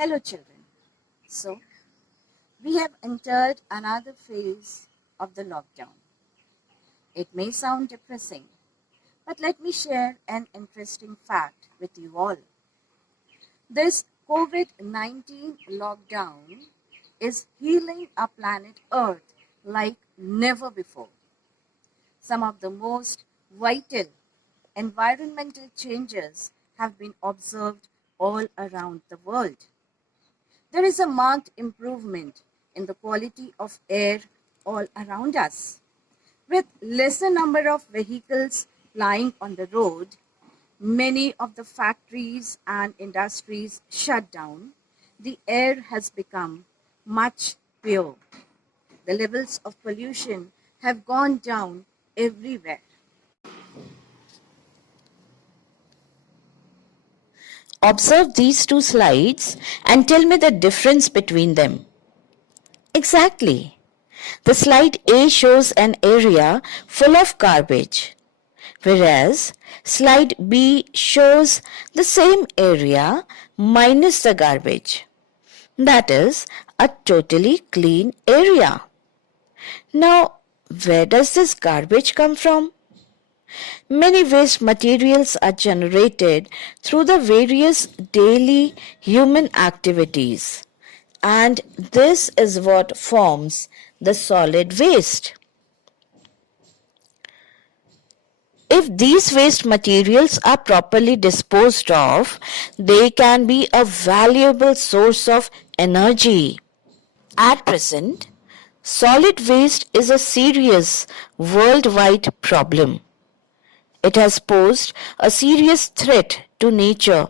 Hello, children. So, we have entered another phase of the lockdown. It may sound depressing, but let me share an interesting fact with you all. This COVID 19 lockdown is healing our planet Earth like never before. Some of the most vital environmental changes have been observed all around the world. There is a marked improvement in the quality of air all around us. With lesser number of vehicles plying on the road, many of the factories and industries shut down, the air has become much pure. The levels of pollution have gone down everywhere. Observe these two slides and tell me the difference between them. Exactly. The slide A shows an area full of garbage, whereas slide B shows the same area minus the garbage. That is a totally clean area. Now, where does this garbage come from? Many waste materials are generated through the various daily human activities, and this is what forms the solid waste. If these waste materials are properly disposed of, they can be a valuable source of energy. At present, solid waste is a serious worldwide problem. It has posed a serious threat to nature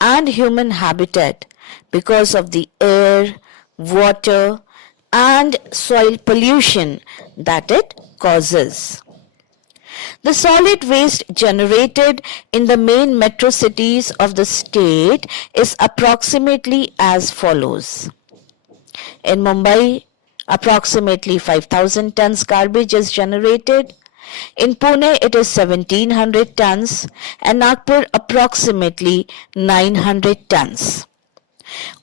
and human habitat because of the air, water, and soil pollution that it causes. The solid waste generated in the main metro cities of the state is approximately as follows. In Mumbai, approximately 5,000 tons garbage is generated. In Pune, it is 1700 tons, and Nagpur approximately 900 tons.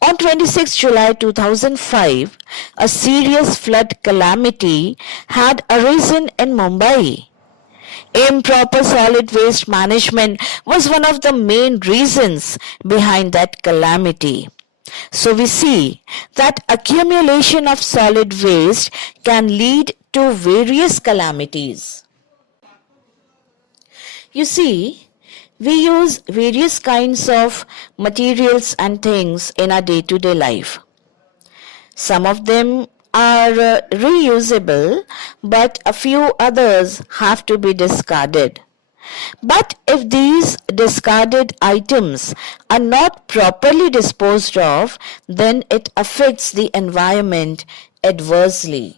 On 26 July 2005, a serious flood calamity had arisen in Mumbai. Improper solid waste management was one of the main reasons behind that calamity. So we see that accumulation of solid waste can lead to various calamities. You see, we use various kinds of materials and things in our day-to-day life. Some of them are reusable, but a few others have to be discarded. But if these discarded items are not properly disposed of, then it affects the environment adversely.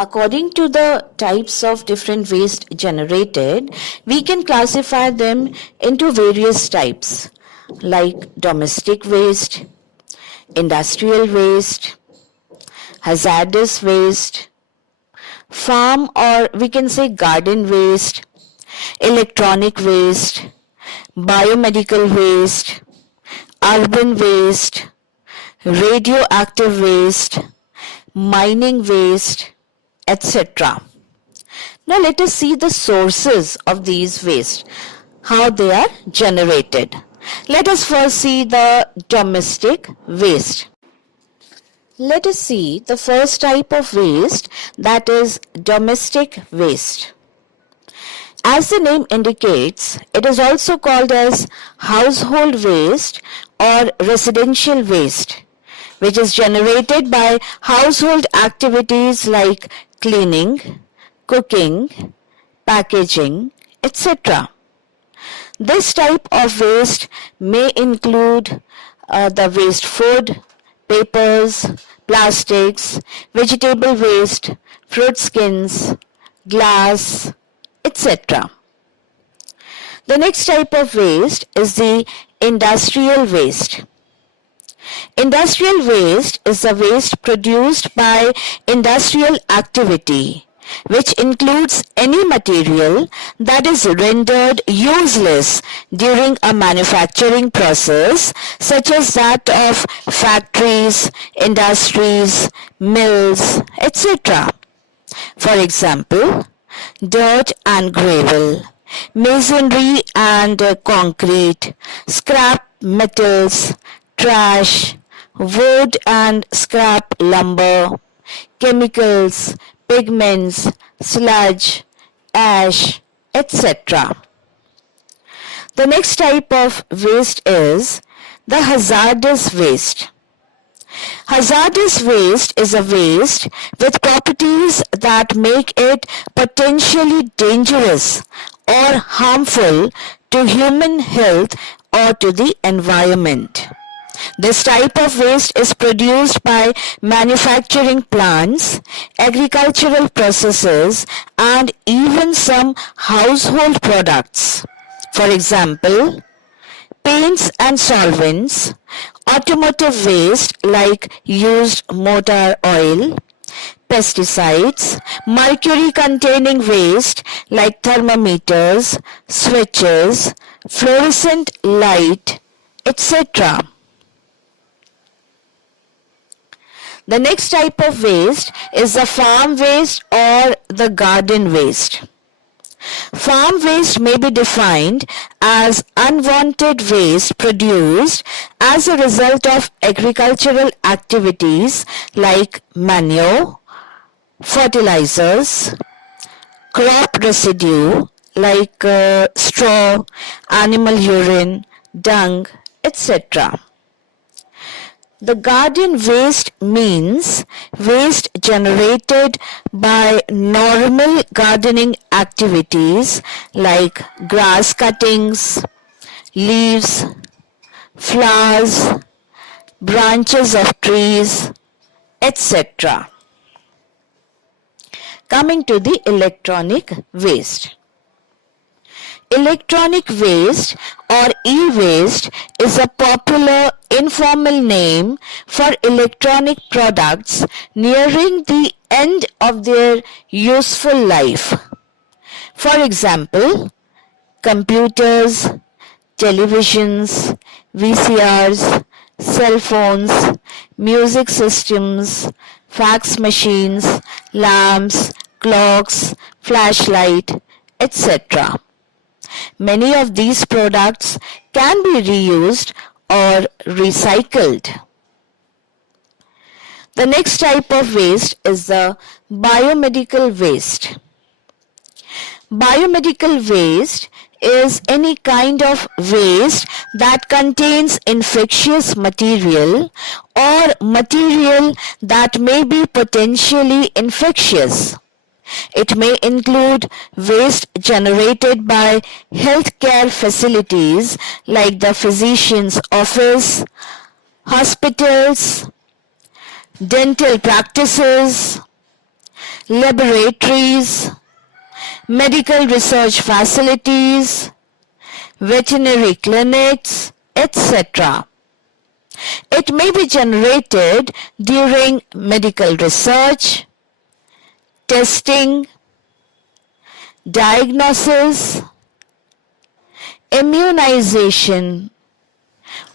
According to the types of different waste generated, we can classify them into various types like domestic waste, industrial waste, hazardous waste, farm or we can say garden waste, electronic waste, biomedical waste, urban waste, radioactive waste, mining waste, etc. Now let us see the sources of these waste, how they are generated. Let us first see the domestic waste. Let us see the first type of waste, that is domestic waste. As the name indicates, it is also called as household waste or residential waste, which is generated by household activities like cleaning, cooking, packaging, etc. This type of waste may include the waste food, papers, plastics, vegetable waste, fruit skins, glass, etc. The next type of waste is the industrial waste. Industrial waste is the waste produced by industrial activity which includes any material that is rendered useless during a manufacturing process, such as that of factories, industries, mills, etc. For example, dirt and gravel, masonry and concrete, scrap metals, trash, wood and scrap lumber, chemicals, pigments, sludge, ash, etc. The next type of waste is the hazardous waste. Hazardous waste is a waste with properties that make it potentially dangerous or harmful to human health or to the environment. This type of waste is produced by manufacturing plants, agricultural processes, and even some household products. For example, paints and solvents, automotive waste like used motor oil, pesticides, mercury-containing waste like thermometers, switches, fluorescent light, etc. The next type of waste is the farm waste or the garden waste. Farm waste may be defined as unwanted waste produced as a result of agricultural activities like manure, fertilizers, crop residue like straw, animal urine, dung, etc. The garden waste means waste generated by normal gardening activities like grass cuttings, leaves, flowers, branches of trees, etc. Coming to the electronic waste. Electronic waste or e-waste is a popular informal name for electronic products nearing the end of their useful life. For example, computers, televisions, VCRs, cell phones, music systems, fax machines, lamps, clocks, flashlight, etc. Many of these products can be reused or recycled. The next type of waste is the biomedical waste. Biomedical waste is any kind of waste that contains infectious material or material that may be potentially infectious. It may include waste generated by healthcare facilities like the physician's office, hospitals, dental practices, laboratories, medical research facilities, veterinary clinics, etc. It may be generated during medical research, testing, diagnosis, immunization,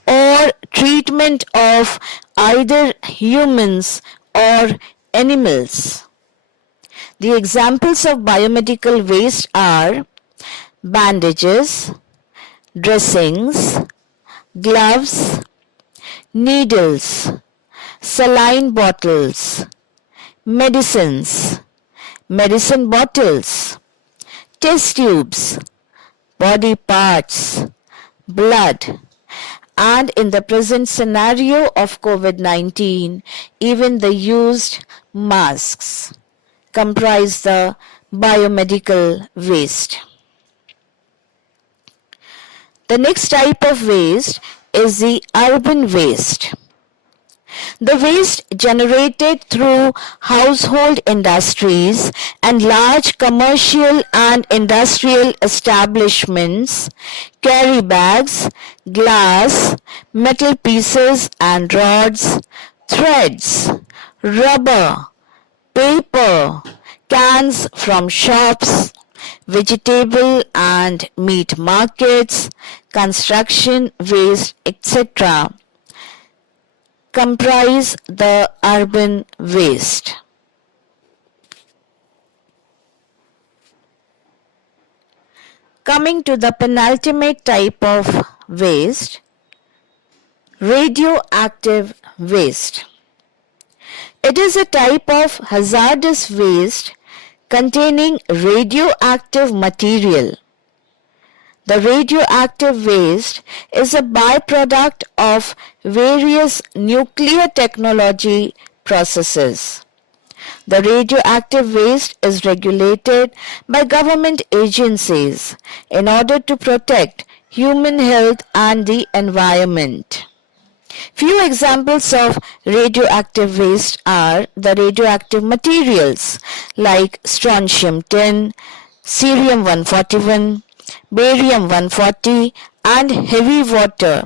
or treatment of either humans or animals. The examples of biomedical waste are bandages, dressings, gloves, needles, saline bottles, medicines, medicine bottles, test tubes, body parts, blood, and in the present scenario of COVID-19, even the used masks comprise the biomedical waste. The next type of waste is the urban waste. The waste generated through household industries and large commercial and industrial establishments, carry bags, glass, metal pieces and rods, threads, rubber, paper, cans from shops, vegetable and meat markets, construction waste, etc. comprise the urban waste. Coming to the penultimate type of waste, radioactive waste. It is a type of hazardous waste containing radioactive material. The radioactive waste is a byproduct of various nuclear technology processes. The radioactive waste is regulated by government agencies in order to protect human health and the environment. Few examples of radioactive waste are the radioactive materials like strontium-10, cerium-141, barium-140 and heavy water,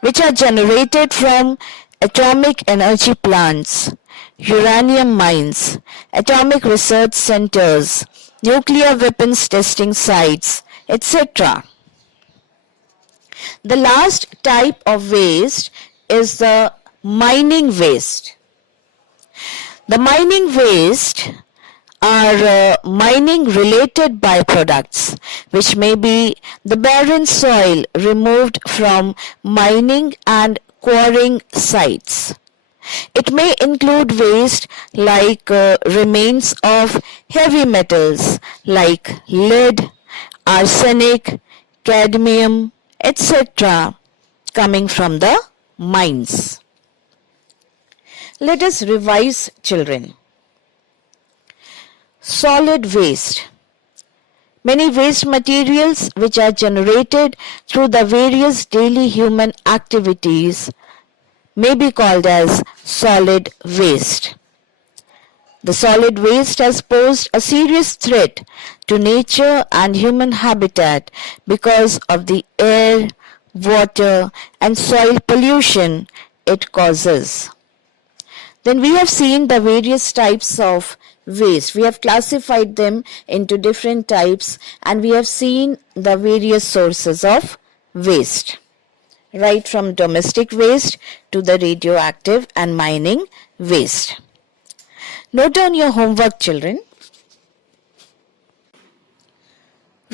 which are generated from atomic energy plants, uranium mines, atomic research centers, nuclear weapons testing sites, etc. The last type of waste is the mining waste. The mining waste are mining related byproducts, which may be the barren soil removed from mining and quarrying sites. It may include waste like remains of heavy metals like lead, arsenic, cadmium, etc. coming from the mines. Let us revise, children. Solid waste. Many waste materials which are generated through the various daily human activities may be called as solid waste. The solid waste has posed a serious threat to nature and human habitat because of the air, water and soil pollution it causes. Then we have seen the various types of waste. We have classified them into different types and we have seen the various sources of waste, right from domestic waste to the radioactive and mining waste. Note down your homework, children.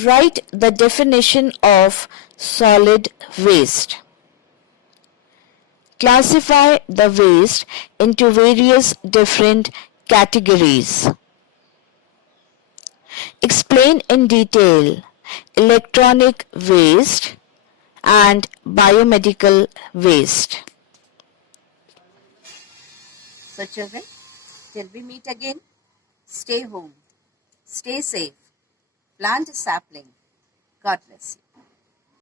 Write the definition of solid waste. Classify the waste into various different categories. Explain in detail electronic waste and biomedical waste. So children, till we meet again, stay home, stay safe, plant a sapling. God bless you.